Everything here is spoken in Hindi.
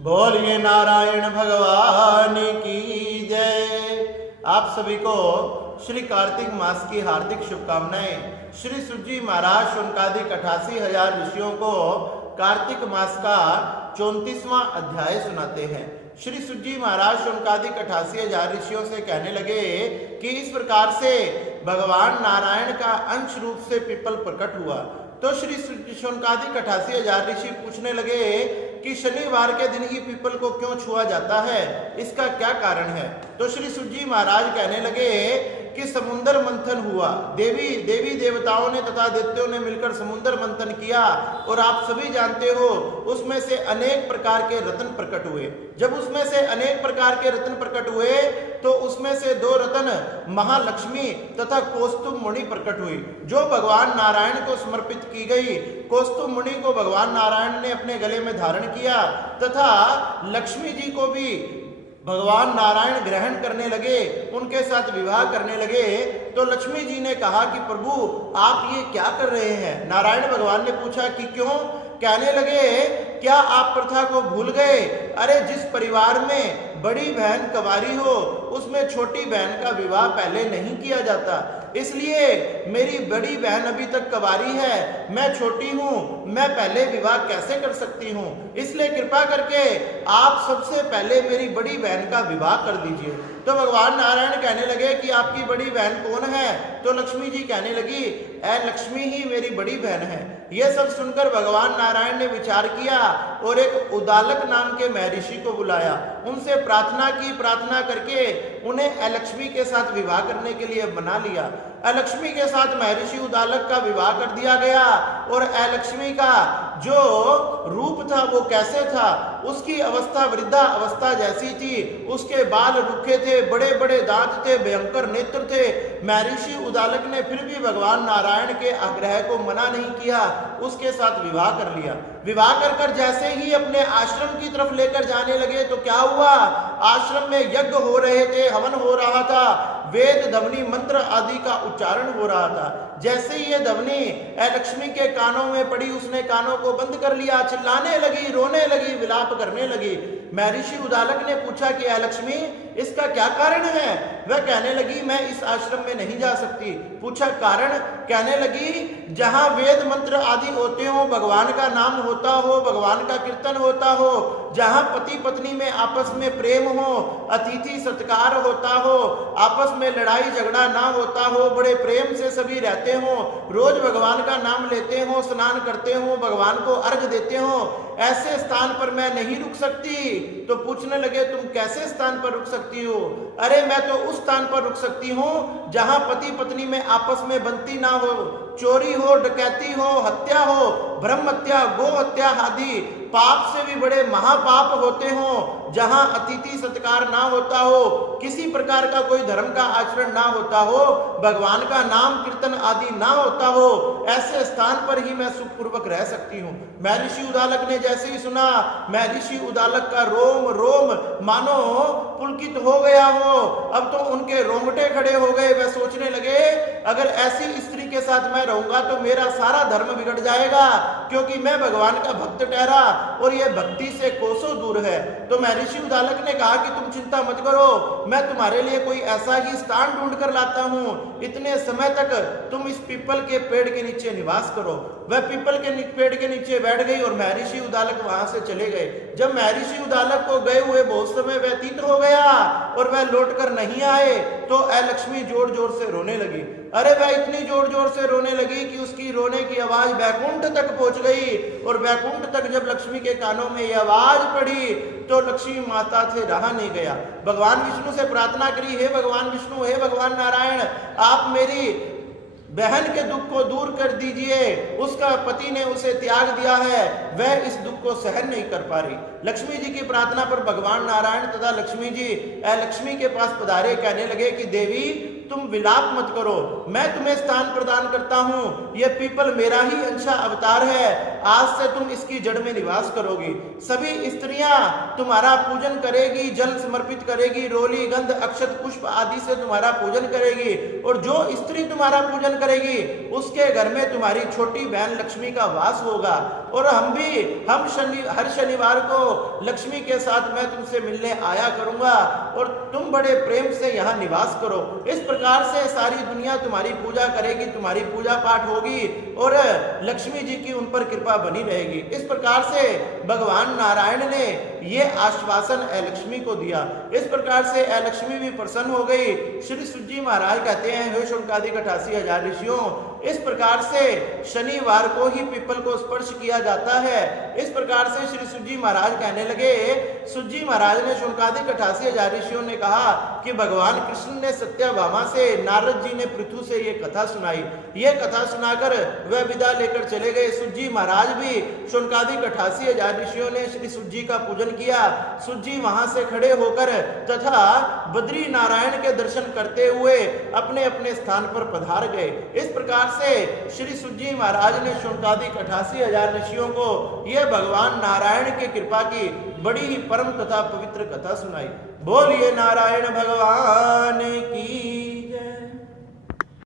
बोलिए नारायण भगवान की जय। आप सभी को श्री कार्तिक मास की हार्दिक शुभकामनाएं। श्री सुजी महाराज शौनकादिक 88,000 ऋषियों को कार्तिक मास का 34वां अध्याय सुनाते हैं। श्री सुजी महाराज शौनकादिक 88,000 ऋषियों से कहने लगे कि इस प्रकार से भगवान नारायण का अंश रूप से पीपल प्रकट हुआ। तो श्री शौनकादिक 88,000 ऋषि पूछने लगे कि शनिवार के दिन ही पीपल को क्यों छुआ जाता है, इसका क्या कारण है। तो श्री सुजी महाराज कहने लगे कि समुद्र मंथन हुआ, देवी देवताओं ने तथा दैत्यों ने मिलकर समुद्र मंथन किया और आप सभी जानते हो उसमें से अनेक प्रकार के रत्न प्रकट हुए। जब उसमें से अनेक प्रकार के रत्न प्रकट हुए तो उसमें से 2 रत्न महालक्ष्मी तथा कौस्तुभ मुनि प्रकट हुई, जो भगवान नारायण को समर्पित की गई। कौस्तुभ मुनि को भगवान नारायण ने अपने गले में धारण किया तथा लक्ष्मी जी को भी भगवान नारायण ग्रहण करने लगे, उनके साथ विवाह करने लगे। तो लक्ष्मी जी ने कहा कि प्रभु आप ये क्या कर रहे हैं। नारायण भगवान ने पूछा कि क्यों। कहने लगे क्या आप प्रथा को भूल गए। अरे जिस परिवार में बड़ी बहन कंवारी हो उसमें छोटी बहन का विवाह पहले नहीं किया जाता, इसलिए मेरी बड़ी बहन अभी तक कंवारी है, मैं छोटी हूं, मैं पहले विवाह कैसे कर सकती हूं। इसलिए कृपा करके आप सबसे पहले मेरी बड़ी बहन का विवाह कर दीजिए। तो भगवान नारायण कहने लगे कि आपकी बड़ी बहन कौन है। तो लक्ष्मी जी कहने लगी ऐ लक्ष्मी ही मेरी बड़ी बहन है। यह सब सुनकर भगवान नारायण ने विचार किया और एक उदालक नाम के महर्षि को बुलाया, उनसे प्रार्थना की। प्रार्थना करके उन्हें अलक्ष्मी के साथ विवाह करने के लिए बना लिया। अलक्ष्मी के साथ महर्षि उदालक का विवाह कर दिया गया और अलक्ष्मी का जो रूप था वो कैसे था, उसकी अवस्था वृद्धा अवस्था जैसी थी। उसके बाल रुखे थे, बड़े बड़े दांत थे, भयंकर नेत्र थे। महर्षि उदालक ने फिर भी भगवान नारायण के आग्रह को मना नहीं किया, उसके साथ विवाह कर लिया। विवाह कर कर जैसे ही अपने आश्रम की तरफ लेकर जाने लगे तो क्या हुआ, आश्रम में यज्ञ हो रहे थे, हवन हो रहा था, वेद ध्वनि मंत्र आदि का उच्चारण हो रहा था। जैसे ही ये ध्वनि लक्ष्मी के कानों में पड़ी उसने कानों को बंद कर लिया, चिल्लाने लगी, रोने लगी, विलाप करने लगी। महर्षि उदालक ने पूछा कि लक्ष्मी इसका क्या कारण है। वह कहने लगी मैं इस आश्रम में नहीं जा सकती। पूछा कारण। कहने लगी जहां वेद मंत्र आदि होते हो, भगवान का नाम होता हो, भगवान का कीर्तन होता हो, जहां पति पत्नी में आपस में प्रेम हो, अतिथि सत्कार होता हो, आपस में लड़ाई झगड़ा ना होता हो, बड़े प्रेम से सभी रहते हो, रोज भगवान का नाम लेते हो, स्नान करते हो, भगवान को अर्घ देते हो, ऐसे स्थान पर मैं नहीं रुक सकती। तो पूछने लगे तुम कैसे स्थान पर रुक सकती हो। अरे मैं तो उस स्थान पर रुक सकती हूँ जहां पति पत्नी में आपस में बनती ना हो, चोरी हो, डकैती हो, हत्या हो, ब्रह्म हत्या, गो हत्या आदि पाप से भी बड़े महापाप होते हो, जहां अतिथि सत्कार ना होता हो, किसी प्रकार का कोई धर्म का आचरण ना होता हो, भगवान का नाम कीर्तन आदि ना होता हो, ऐसे स्थान पर ही मैं सुखपूर्वक रह सकती हूँ। महर्षि उदालक ने जैसे ही सुना, महर्षि उदालक का रोम रोम मानो पुलकित हो गया हो। अब तो उनके रोंगटे खड़े हो गए। वह सोचने लगे अगर ऐसी स्त्री के साथ मैं रहूंगा तो मेरा सारा धर्म बिगड़ जाएगा, क्योंकि मैं भगवान का भक्त ठहरा और यह भक्ति से कोसों दूर है। तो महर्षि उदालक ने कहा कि तुम चिंता मत करो, मैं तुम्हारे लिए कोई ऐसा ही स्थान ढूंढ कर लाता हूँ, इतने समय तक तुम इस पीपल के पेड़ के नीचे निवास करो। वह पीपल के पेड़ के नीचे बैठ गई और महर्षि उदालक वहां से चले गए। जब महर्षि उदालक को गए हुए बहुत समय व्यतीत हो गया और वह लौट कर नहीं आए तो लक्ष्मी जोर जोर से रोने लगी। अरे वह इतनी जोर जोर से रोने लगी कि उसकी रोने की आवाज बैकुंठ तक पहुंच गई और बैकुंठ तक जब लक्ष्मी के कानों में यह आवाज पड़ी तो लक्ष्मी माता से रहा नहीं गया। भगवान विष्णु से प्रार्थना करी, हे भगवान विष्णु, हे भगवान नारायण, आप मेरी बहन के दुख को दूर कर दीजिए, उसका पति ने उसे त्याग दिया है, वह इस दुख को सहन नहीं कर पा रही। लक्ष्मी जी की प्रार्थना पर भगवान नारायण तथा लक्ष्मी जी लक्ष्मी के पास पधारे। कहने लगे कि देवी तुम विलाप मत करो, मैं तुम्हें स्थान प्रदान करता हूं, यह पीपल मेरा ही अंशा अवतार है, आज से तुम इसकी जड़ में निवास करोगी। सभी स्त्रियां तुम्हारा पूजन करेगी, जल समर्पित करेगी, रोली गंध अक्षत पुष्प आदि से तुम्हारा पूजन करेगी, और जो स्त्री तुम्हारा पूजन करेगी उसके घर में तुम्हारी छोटी बहन लक्ष्मी का वास होगा। और हर शनिवार को लक्ष्मी के साथ मैं तुमसे मिलने आया करूंगा और तुम बड़े प्रेम से यहाँ निवास करो। इस प्रकार से सारी दुनिया तुम्हारी पूजा करेगी, तुम्हारी पूजा पाठ होगी और लक्ष्मी जी की उन पर कृपा बनी रहेगी। इस प्रकार से भगवान नारायण ने ये आश्वासन लक्ष्मी को दिया। इस प्रकार से लक्ष्मी भी प्रसन्न हो गई। श्री सुजी महाराज कहते हैं, हे शौनकादिक 88,000 ऋषियों, इस प्रकार से शनिवार को ही पीपल को स्पर्श किया जाता है। इस प्रकार से श्री सुजी महाराज कहने लगे, सुजी महाराज ने शौनकादिक 88,000 ऋषियों ने कहा कि भगवान कृष्ण ने सत्यभामा से, नारद जी ने पृथु से ये कथा सुनाई। ये कथा सुनाकर वह विदा लेकर चले गए। सुजी महाराज भी, शौनकादिक 88,000 ऋषियों ने श्री सुजी का पूजन किया। सुजी वहां से खड़े होकर तथा बद्री नारायण के दर्शन करते हुए अपने अपने स्थान पर पधार गए। इस प्रकार से श्री सुजी महाराज ने शौनकादिक 88,000 ऋषियों को यह भगवान नारायण की कृपा की बड़ी ही परम तथा पवित्र कथा सुनाई। बोलिए नारायण भगवान की